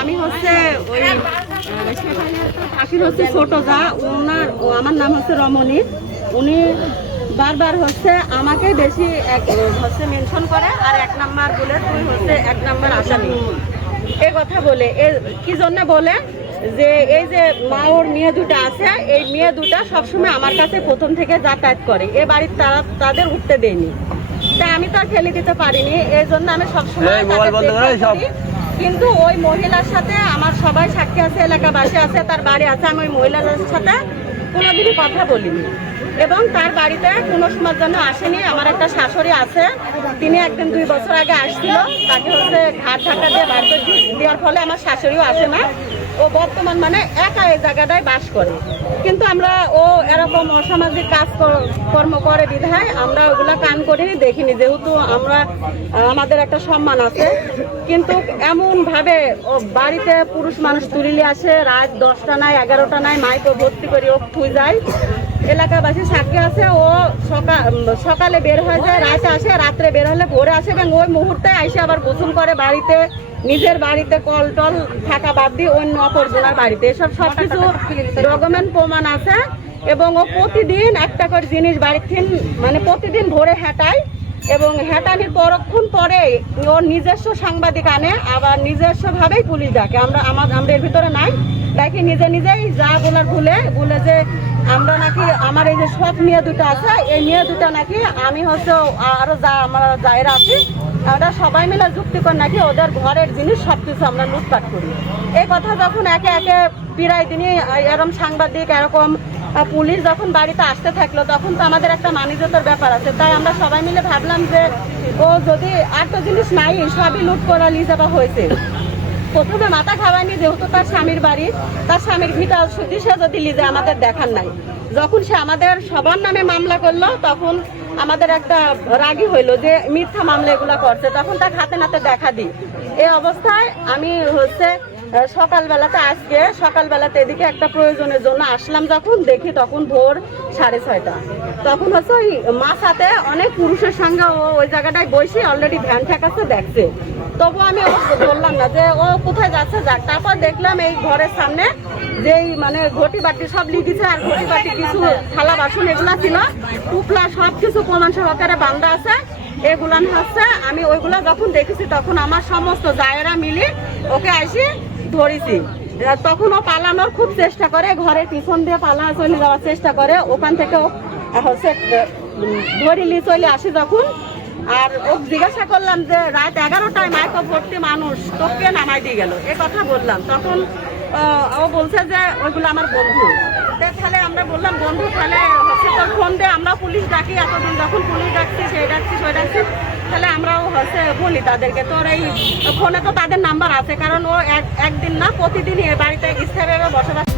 আমি হচ্ছে ওই পাখির হচ্ছে ছোট যা ওনার ও আমার নাম হচ্ছে রমণী। উনি বারবার হচ্ছে আমাকে বেশি এক হচ্ছে মেনশন করে আর এক নাম্বার বলে তুই হচ্ছে এক নাম্বার আসামি। এ কথা বলে এ কি জন্য বলে? যে এই যে মা ওর মেয়ে দুটো আছে এই মেয়ে দুটা সবসময় আমার কাছে প্রথম থেকে যাতায়াত করে। এ বাড়ির তারা তাদের উঠতে দেয়নি। তাই আমি তো আর ফেলে দিতে পারিনি এই জন্য আমি সবসময় কিন্তু ওই মহিলার সাথে আমার সবাই সাক্ষী আছে, এলাকাবাসী আছে, তার বাড়ি আছে, আমি ওই মহিলার সাথে কোনোদিনই কথা বলিনি। এবং তার বাড়িতে কোনো সময়ের জন্য আসেনি, আমার একটা শাশুড়ি আছে, তিনি একদিন দুই বছর আগে আসছিল, তাকে হচ্ছে ঘাট ঢাকা দিয়ে বাড়িতে দেওয়ার ফলে আমার শাশুড়িও আসে না। ও বর্তমান মানে একা এই জায়গাটায় বাস করে। কিন্তু আমরা ও এরকম অসামাজিক কাজ কর- কর্ম করে বিধায় আমরা ওগুলা কান করিনি, দেখিনি। যেহেতু আমরা আমাদের একটা সম্মান আছে। কিন্তু এমন ভাবে ও বাড়িতে পুরুষ মানুষ তুলিলে আসে, রাত দশটা নাই, এগারোটা নাই, মাইকে ভর্তি করি ও খুঁজ যায়। এলাকাবাসী সাক্ষী আছে, ও সকাল সকালে বের হয়ে যায়, রাতে আসে, রাত্রে বের হলে ভোরে আসে এবং ওই মুহূর্তে এসে আবার গোসল করে বাড়িতে নিজের বাড়িতে কল টল থাকা বাদ দিয়ে অন্য অপরজনের বাড়িতে। এসব সব কিছু ডকুমেন্ট প্রমাণ আছে এবং ও প্রতিদিন একটা করে জিনিস বাড়ির থেকে মানে প্রতিদিন ভোরে হেঁটায় এবং হেঁটানির পরক্ষণ পরে ওর নিজস্ব সাংবাদিক আনে, আবার নিজস্ব ভাবেই পুলিশ ডাকে। আমরা আমার আমরা এর ভিতরে নাই। ডাকি নিজে নিজেই যা বলার ভুলে, বলে যে আমরা নাকি, আমার এই যে সৎ মেয়ে দুটো আছে, এই মেয়ে দুটো নাকি আমি হচ্ছে আরও যা, আমরা যায়েরা আছি আমরা সবাই মিলে যুক্তি করে নাকি ওদের ঘরের জিনিস সব কিছু আমরা লুটপাট করি। এই কথা যখন একে একে প্রায় দিনই এরকম সাংবাদিক, এরকম পুলিশ যখন বাড়িতে আসতে থাকল, তখন তো আমাদের একটা মানিজতের ব্যাপার আছে। তাই আমরা সবাই মিলে ভাবলাম যে ও যদি আর তো জিনিস নাই, সবই লুট করা যাওয়া হয়েছে। প্রথমে মাথা খাওয়ায়নি যেহেতু তার স্বামীর বাড়ি। তার স্বামীর ভিটা শুধু সে যদি লিজে আমাদের দেখার নাই। যখন সে আমাদের সবার নামে মামলা করল, তখন আমাদের একটা রাগি হইল যে মিথ্যা মামলা এগুলো করছে। তখন তাকে হাতে নাতে দেখা দিই এ অবস্থায় আমি হচ্ছে সকালবেলাতে আজকে, সকালবেলাতে এদিকে একটা প্রয়োজনের জন্য আসলাম যখন, দেখি তখন ভোর সাড়ে ছয়টা। তখন হচ্ছে ওই মাথাতে অনেক পুরুষের সঙ্গে ও ওই জায়গাটায় বসে অলরেডি ভ্যান ঠেকাচ্ছে, দেখছে। তবু আমি বললাম না যে ও কোথায় যাচ্ছে যাক। তারপর দেখলাম এই ঘরের সামনে যেই মানে ঘটি বাটি সব লিখেছে আর ঘটি বাটি কিছু থালা বাসন এগুলা ছিল। টুকলা সব কিছু প্রমাণ সহকারে বান্ধা আছে এগুলান হচ্ছে। আমি ওইগুলা যখন দেখেছি তখন আমার সমস্ত জায়েরা মিলে ওকে আসি ধরেছি। তখন ও পালানোর খুব চেষ্টা করে, ঘরের পিছন দিয়ে পালা চলে যাওয়ার চেষ্টা করে। ওখান থেকে হচ্ছে ধরিলি চলে আসি যখন। আর ও জিজ্ঞাসা করলাম যে, রাত এগারোটায় মাইকো ভর্তি মানুষ তোকে নামাই দিয়ে গেল। এ কথা বললাম। তখন ও বলছে যে, ওইগুলো আমার বন্ধু। তাহলে আমরা বললাম, বন্ধু, তাহলে হচ্ছে তোর ফোন দিয়ে আমরা পুলিশ ডাকি, এতদিন যখন পুলিশ ডাকছি সেই ডাকছি সেই ডাকছি। তাহলে আমরাও হচ্ছে বলি তাদেরকে, তোর এই ফোনে তো তাদের নাম্বার আছে। কারণ ও এক- একদিন না, প্রতিদিনই বাড়িতে স্থায়ীভাবে বসবাস